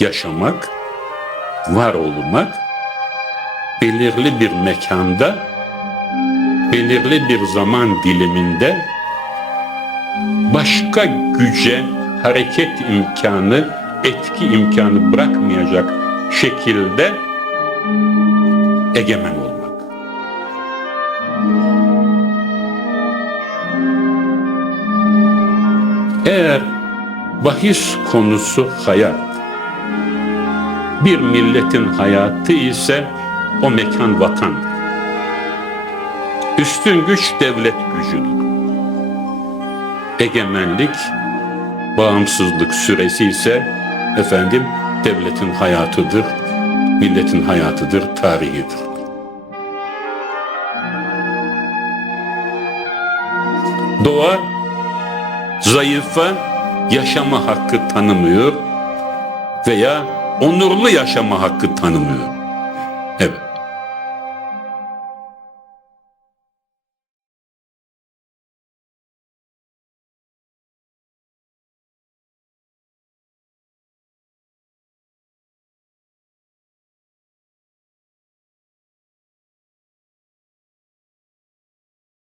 yaşamak, var olmak, belirli bir mekanda, belirli bir zaman diliminde başka güce hareket imkanı, etki imkanı bırakmayacak şekilde egemen olmak. Eğer bahis konusu hayat, bir milletin hayatı ise o mekan vatan. Üstün güç devlet gücüdür. Egemenlik, bağımsızlık süresi ise efendim devletin hayatıdır, milletin hayatıdır, tarihidir. Doğa zayıfa yaşama hakkı tanımıyor veya onurlu yaşama hakkı tanımıyor. Evet.